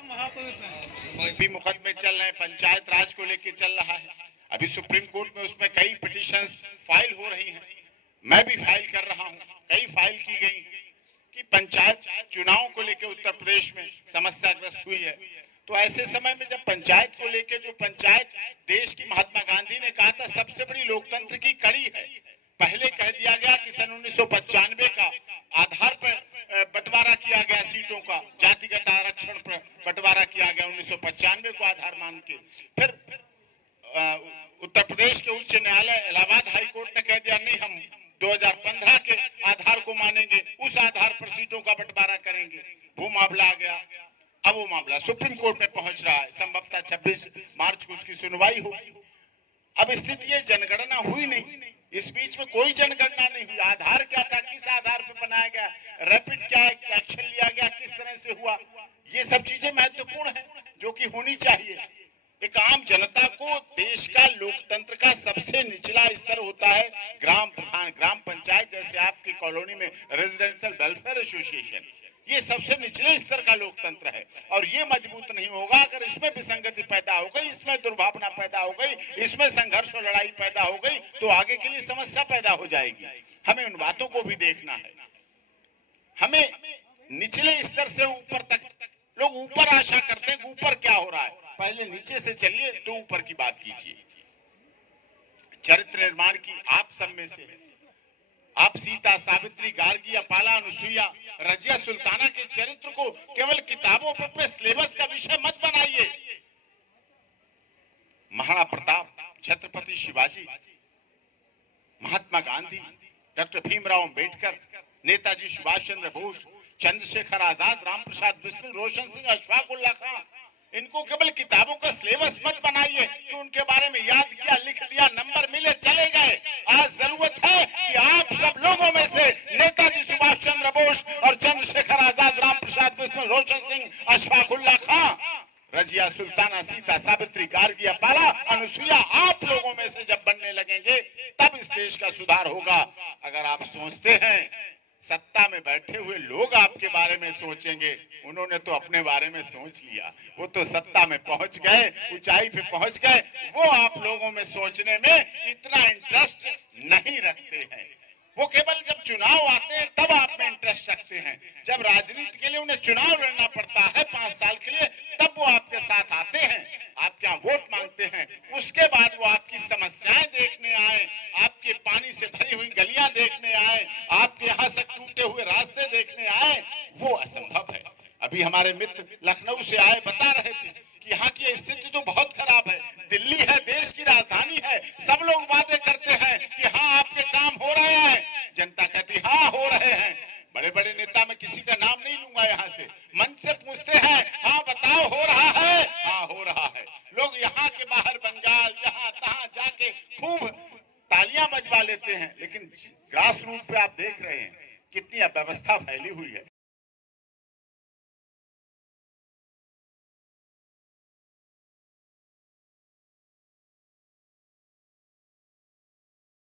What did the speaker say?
भी मुकदमे चल रहे हैं, पंचायत राज को लेकर चल रहा है। अभी सुप्रीम कोर्ट में उसमें कई पिटीशंस फाइल हो रही हैं, मैं भी फाइल कर रहा हूं। कई फाइल की गई कि पंचायत चुनाव को लेकर उत्तर प्रदेश में समस्याग्रस्त हुई है। तो ऐसे समय में जब पंचायत को लेकर, जो पंचायत देश की महात्मा गांधी ने कहा था सबसे बड़ी लोकतंत्र की कड़ी है, पहले कह दिया गया कि सन 1995 का आधार पर बंटवारा किया गया सीटों का, जातिगत आरक्षण पर बंटवारा किया गया 1995 को आधार मान के। फिर उत्तर प्रदेश के उच्च न्यायालय इलाहाबाद हाई कोर्ट ने कह दिया नहीं, हम 2015 के आधार को मानेंगे, उस आधार पर सीटों का बंटवारा करेंगे। वो मामला आ गया, अब वो मामला सुप्रीम कोर्ट में पहुंच रहा है। संभवतः 26 मार्च को उसकी सुनवाई होगी। अब स्थिति ये, जनगणना हुई नहीं, इस बीच में कोई जनगणना नहीं हुई। आधार क्या था, किस आधार पर बनाया गया, रैपिड क्या एक्शन लिया गया, किस तरह से हुआ, ये सब चीजें महत्वपूर्ण है जो कि होनी चाहिए। एक आम जनता को, देश का लोकतंत्र का सबसे निचला स्तर होता है ग्राम प्रधान, ग्राम पंचायत, जैसे आपकी कॉलोनी में रेजिडेंशियल वेलफेयर एसोसिएशन, ये सबसे निचले स्तर का लोकतंत्र है। और ये मजबूत नहीं होगा अगर इसमें विसंगति पैदा हो गई, इसमें दुर्भावना पैदा हो गई, इसमें संघर्ष और लड़ाई पैदा हो गई, तो आगे के लिए समस्या पैदा हो जाएगी। हमें उन बातों को भी देखना है। हमें निचले स्तर से ऊपर तक, लोग ऊपर आशा करते हैं ऊपर क्या हो रहा है, पहले नीचे से चलिए तो ऊपर की बात कीजिए। चरित्र निर्माण की आप सब में से, आप सीता, सावित्री, गार्गी, अपाला, अनुसुईया, रजिया सुल्ताना के चरित्र को केवल किताबों पर सिलेबस का विषय मत बनाइए। महाराणा प्रताप, छत्रपति शिवाजी, महात्मा गांधी, डॉक्टर भीमराव अंबेडकर, नेताजी सुभाष चंद्र बोस, चंद्रशेखर आजाद, राम प्रसाद बिस्मिल, रोशन सिंह, अशफाक उल्लाह खां, इनको केवल किताबों का सिलेबस मत बनाइए कि उनके बारे में याद किया, लिख दिया, नंबर मिले, चले गए। आज जरूरत है कि आप सब लोगों में से नेताजी सुभाष चंद्र बोस और चंद्रशेखर आजाद, राम प्रसाद बिस्मिल, रोशन सिंह, अशफाक उल्लाह खां, रजिया सुल्ताना, सीता, सावित्री, गार्गी, अपाला, अनुसुईया, आप लोगों में से जब बनने लगेंगे तब इस देश का सुधार होगा। अगर आप सोचते हैं सत्ता में बैठे हुए लोग आपके बारे में सोचेंगे, उन्होंने तो अपने बारे में सोच लिया, वो तो सत्ता में पहुंच गए, ऊंचाई पे पहुंच गए, वो आप लोगों में सोचने में इतना इंटरेस्ट नहीं रखते हैं। वो केवल जब चुनाव आते हैं तब आप में इंटरेस्ट रखते हैं। जब राजनीति के लिए उन्हें चुनाव लड़ना पड़ता है 5 साल के लिए, तब वो आपके साथ आते हैं, आपके यहाँ वोट मांगते हैं। उसके बाद वो आपकी समस्याएं देखने आए, आपके पानी से भरी हुई गलियां देखने आए, आपके यहाँ से टूटे हुए रास्ते देखने आए, वो असंभव है। अभी हमारे मित्र लखनऊ से आए, बता रहे थे कि यहाँ की स्थिति तो बहुत खराब है। दिल्ली है, देश की राजधानी है, सब लोग वादे करते हैं कि हाँ आपके काम हो रहे हैं, जनता कहती हाँ हो रहे हैं। बड़े बड़े नेता, में किसी का नाम नहीं लूंगा यहाँ से, मन से पूछते हैं हाँ बताओ हो रहा है, हाँ हो रहा है। लोग यहाँ के बाहर बंगाल, जहाँ तहाँ जाके खूब तालियां बजवा लेते हैं, लेकिन ग्रास रूट पे आप देख रहे हैं कितनी अव्यवस्था फैली हुई है।